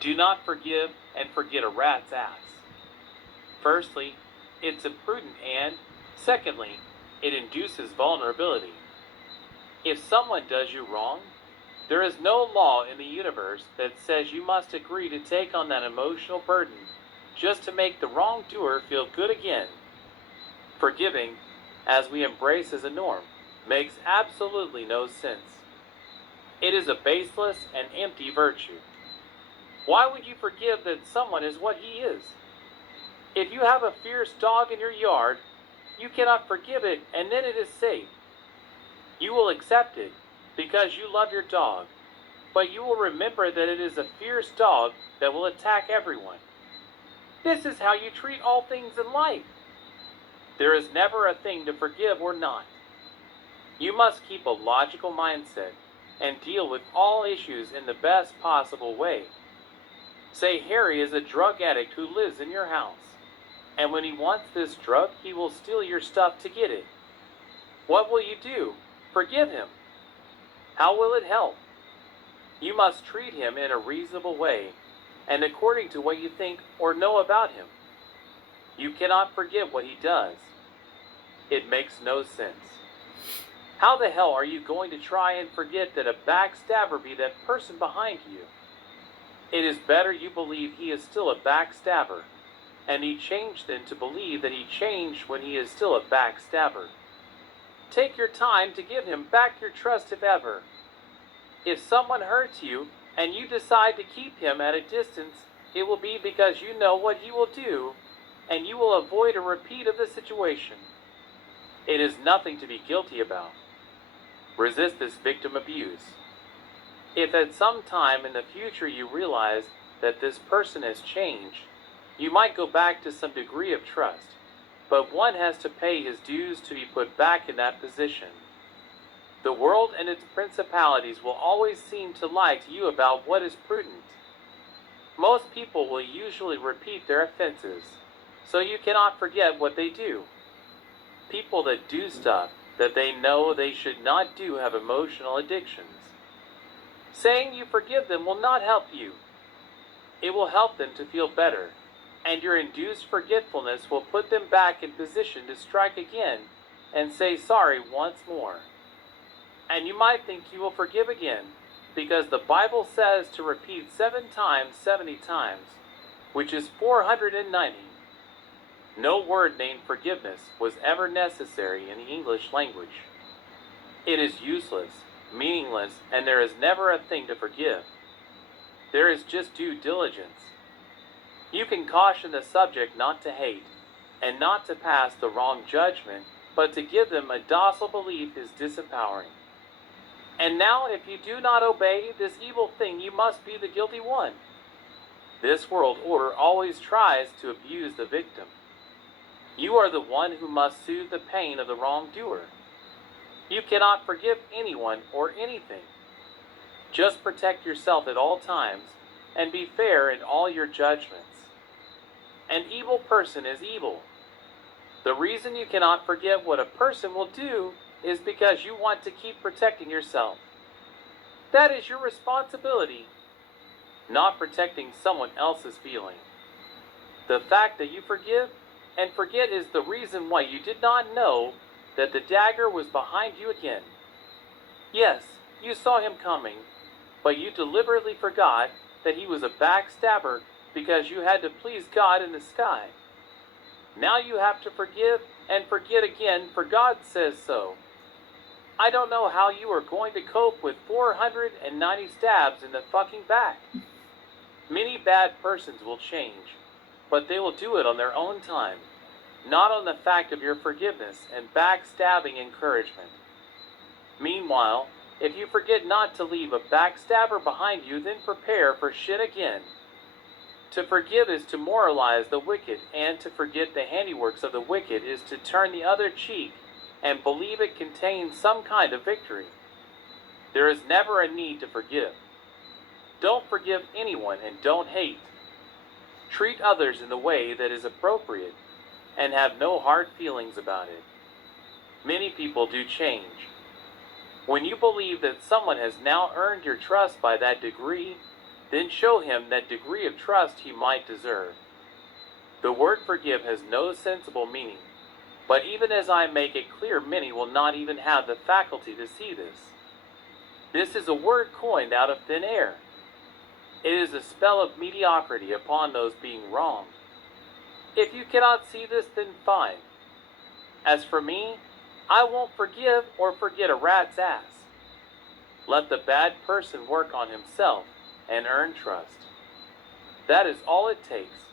Do not forgive and forget a rat's ass. Firstly, it's imprudent and, secondly, it induces vulnerability. If someone does you wrong, there is no law in the universe that says you must agree to take on that emotional burden just to make the wrongdoer feel good again. Forgiving, as we embrace as a norm, makes absolutely no sense. It is a baseless and empty virtue. Why would you forgive that someone is what he is? If you have a fierce dog in your yard, you cannot forgive it and then it is safe. You will accept it because you love your dog, but you will remember that it is a fierce dog that will attack everyone. This is how you treat all things in life. There is never a thing to forgive or not. You must keep a logical mindset and deal with all issues in the best possible way. Say Harry is a drug addict who lives in your house, and when he wants this drug, he will steal your stuff to get it. What will you do? Forgive him. How will it help? You must treat him in a reasonable way, and according to what you think or know about him. You cannot forget what he does. It makes no sense. How the hell are you going to try and forget that a backstabber be that person behind you? It is better you believe he is still a backstabber, and he changed than to believe that he changed when he is still a backstabber. Take your time to give him back your trust if ever. If someone hurts you and you decide to keep him at a distance, it will be because you know what he will do, and you will avoid a repeat of the situation. It is nothing to be guilty about. Resist this victim abuse. If at some time in the future you realize that this person has changed, you might go back to some degree of trust, but one has to pay his dues to be put back in that position. The world and its principalities will always seem to lie to you about what is prudent. Most people will usually repeat their offenses, so you cannot forget what they do. People that do stuff that they know they should not do have emotional addictions. Saying you forgive them will not help you. It will help them to feel better, and your induced forgetfulness will put them back in position to strike again and say sorry once more. And you might think you will forgive again, because the Bible says to repeat 7 times 70 times, which is 490. No word named forgiveness was ever necessary in the English language. It is useless, meaningless, and there is never a thing to forgive. There is just due diligence. You can caution the subject not to hate, and not to pass the wrong judgment, but to give them a docile belief is disempowering. And now if you do not obey this evil thing, you must be the guilty one. This world order always tries to abuse the victim. You are the one who must soothe the pain of the wrongdoer. You cannot forgive anyone or anything. Just protect yourself at all times, and be fair in all your judgments. An evil person is evil. The reason you cannot forget what a person will do is because you want to keep protecting yourself. That is your responsibility, not protecting someone else's feeling. The fact that you forgive and forget is the reason why you did not know that the dagger was behind you again. Yes, you saw him coming, but you deliberately forgot that he was a backstabber because you had to please God in the sky. Now you have to forgive and forget again, for God says so. I don't know how you are going to cope with 490 stabs in the fucking back. Many bad persons will change, but they will do it on their own time, not on the fact of your forgiveness and backstabbing encouragement. Meanwhile, if you forget not to leave a backstabber behind you, then prepare for shit again. To forgive is to moralize the wicked, and to forget the handiworks of the wicked is to turn the other cheek and believe it contains some kind of victory. There is never a need to forgive. Don't forgive anyone and don't hate. Treat others in the way that is appropriate and have no hard feelings about it. Many people do change. When you believe that someone has now earned your trust by that degree, then show him that degree of trust he might deserve. The word forgive has no sensible meaning, but even as I make it clear, many will not even have the faculty to see this. This is a word coined out of thin air. It is a spell of mediocrity upon those being wronged. If you cannot see this, then fine. As for me, I won't forgive or forget a rat's ass. Let the bad person work on himself and earn trust. That is all it takes.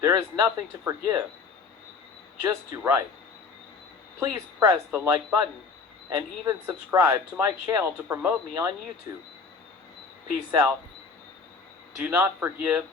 There is nothing to forgive. Just do right. Please press the like button and even subscribe to my channel to promote me on YouTube. Peace out. Do not forgive